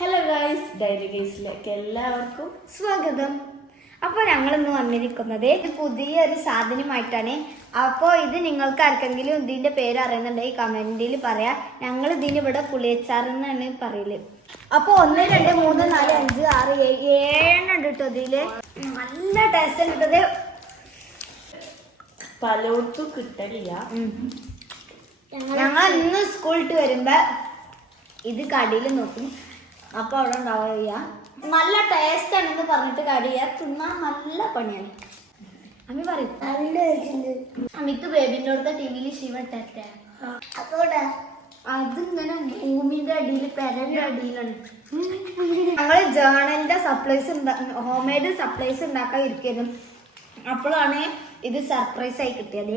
hello guys diary ഗേസിലേക്ക് എല്ലാവർക്കും സ്വാഗതം അപ്പോൾ ഞങ്ങൾ ഇന്ന് വന്നിരിക്കുന്നത് ഇത് പുതിയൊരു സാധനമായിട്ടാണ് അപ്പോൾ ഇത് നിങ്ങൾക്ക് ആർക്കെങ്കിലും ഇതിന്റെ പേര് അറിയുന്നുണ്ടെങ്കിൽ കമൻറ്റിൽ പറയാം ഞങ്ങൾ ഇതിനിവിടെ എന്നാണ് പറയല് അപ്പോൾ ഒന്ന് രണ്ട് മൂന്ന് നാല് അഞ്ച് ആറ് ഏഴ് ഏഴെണ്ണം കിട്ടും ഇതിൽ നല്ല ടേസ്റ്റ് കിട്ടത് പലയിടത്തും കിട്ടലില്ല ഞങ്ങൾ ഇന്ന് സ്കൂളിട്ട് വരുമ്പോൾ ഇത് കടയിൽ നോക്കും അപ്പം അവിടെ ഉണ്ടാവുക നല്ല ടേസ്റ്റ് എന്ന് പറഞ്ഞിട്ട് കടിയ തിന്നാൻ നല്ല പണിയാണ് അമ്മി പറയും അമിത് ബേബിന്റെ അടുത്ത ടി വിയിൽ ശിവൻ ടാറ്റ അതോടെ അതിങ്ങനെ ഭൂമിന്റെ അടിയിൽ പെരന്റെ അടിയിലാണ് ഞങ്ങൾ ജേണലിന്റെ സപ്ലൈസ് ഹോം മെയ്ഡ് സപ്ലൈസ് ഉണ്ടാക്കാൻ ഇരിക്കുന്നു അപ്പോഴാണ് ഇത് സർപ്രൈസ് ആയി കിട്ടിയത്